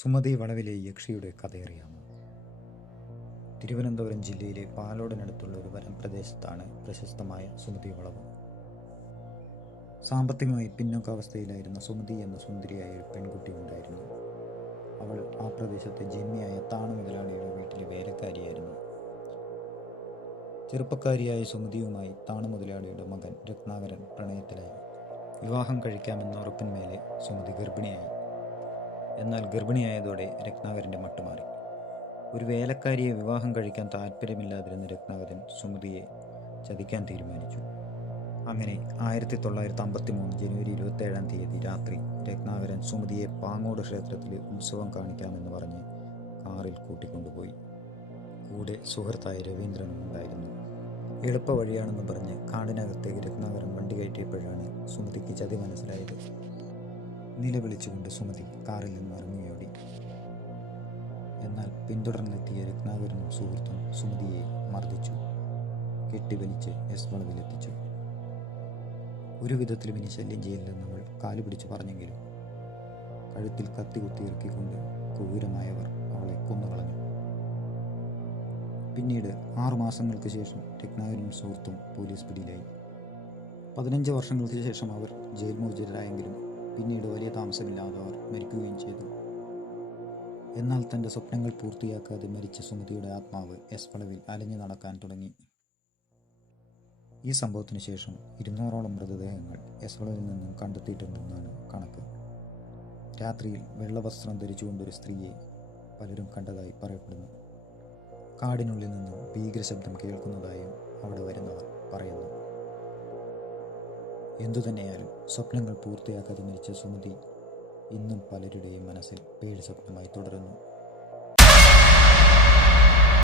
സുമതി വളവിലെ യക്ഷിയുടെ കഥയറിയാമോ? തിരുവനന്തപുരം ജില്ലയിലെ പാലോടിനടുത്തുള്ള ഒരു വനപ്രദേശത്താണ് പ്രശസ്തമായ സുമതി വളവ്. സാമ്പത്തികമായി പിന്നോക്കാവസ്ഥയിലായിരുന്ന സുമതി എന്ന സുന്ദരിയായ ഒരു പെൺകുട്ടി ഉണ്ടായിരുന്നു. അവൾ ആ പ്രദേശത്തെ ജന്മിയായ താണു മുതലാളിയുടെ വീട്ടിലെ വേലക്കാരിയായിരുന്നു. ചെറുപ്പക്കാരിയായ സുമതിയുമായി താണു മുതലാളിയുടെ മകൻ രത്നാകരൻ പ്രണയത്തിലായി. വിവാഹം കഴിക്കാമെന്ന ഉറപ്പിന്മേലെ സുമതി ഗർഭിണിയായി. എന്നാൽ ഗർഭിണിയായതോടെ രത്നാകരൻ്റെ മട്ടുമാറി. ഒരു വേലക്കാരിയെ വിവാഹം കഴിക്കാൻ താല്പര്യമില്ലാതിരുന്ന രത്നാകരൻ സുമതിയെ ചതിക്കാൻ തീരുമാനിച്ചു. അങ്ങനെ 1953 ജനുവരി 27 രാത്രി രത്നാകരൻ സുമതിയെ പാങ്ങോട് ക്ഷേത്രത്തിൽ ഉത്സവം കാണിക്കാമെന്ന് പറഞ്ഞ് കാറിൽ കൂട്ടിക്കൊണ്ടുപോയി. കൂടെ സുഹൃത്തായ രവീന്ദ്രനും ഉണ്ടായിരുന്നു. എളുപ്പ വഴിയാണെന്ന് പറഞ്ഞ് കാടിനകത്തേക്ക് രത്നാകരൻ വണ്ടി കയറ്റിയപ്പോഴാണ് സുമതിക്ക് ചതി മനസ്സിലായത്. നിലവിളിച്ചുകൊണ്ട് സുമതി കാറിൽ നിന്ന് ഇറങ്ങിയോടി. എന്നാൽ പിന്തുടർന്നെത്തിയ രത്നാകരനും സുഹൃത്തും സുമതിയെ മർദ്ദിച്ചു, കെട്ടിവലിച്ച് എസ് വളവിലെത്തിച്ചു. ഒരു വിധത്തിലും ഇനി ശല്യം ചെയ്യില്ലെന്ന് അവൾ കാലുപിടിച്ച് പറഞ്ഞെങ്കിലും കഴുത്തിൽ കത്തി കുത്തിയിറക്കിക്കൊണ്ട് ക്രൂരമായവർ അവളെ കൊന്നുകളഞ്ഞു. പിന്നീട് 6 മാസങ്ങൾക്ക് ശേഷം രത്നാകരനും സുഹൃത്തും പോലീസ് പിടിയിലായി. 15 വർഷങ്ങൾക്ക് ശേഷം അവർ ജയിൽ മോചിതരായെങ്കിലും പിന്നീട് വലിയ താമസമില്ലാതെ അവർ മരിക്കുകയും ചെയ്തു. എന്നാൽ തൻ്റെ സ്വപ്നങ്ങൾ പൂർത്തിയാക്കാതെ മരിച്ച സുമതിയുടെ ആത്മാവ് എസ് വളവിൽ അലഞ്ഞു നടക്കാൻ തുടങ്ങി. ഈ സംഭവത്തിന് ശേഷം 200ഓളം മൃതദേഹങ്ങൾ എസ് വളവിൽ നിന്നും കണ്ടെത്തിയിട്ടുണ്ടെന്നാണ് കണക്ക്. രാത്രിയിൽ വെള്ളവസ്ത്രം ധരിച്ചുകൊണ്ടൊരു സ്ത്രീയെ പലരും കണ്ടതായി പറയപ്പെടുന്നു. കാടിനുള്ളിൽ നിന്നും ഭീകരശബ്ദം കേൾക്കുന്നതായും അവിടെ വരുന്നവർ പറയുന്നു. എന്തുതന്നെയായാലും സ്വപ്നങ്ങൾ പൂർത്തിയാക്കാതെ മരിച്ച സുമതി ഇന്നും പലരുടെയും മനസ്സിൽ പേടി സ്വപ്നമായി തുടരുന്നു.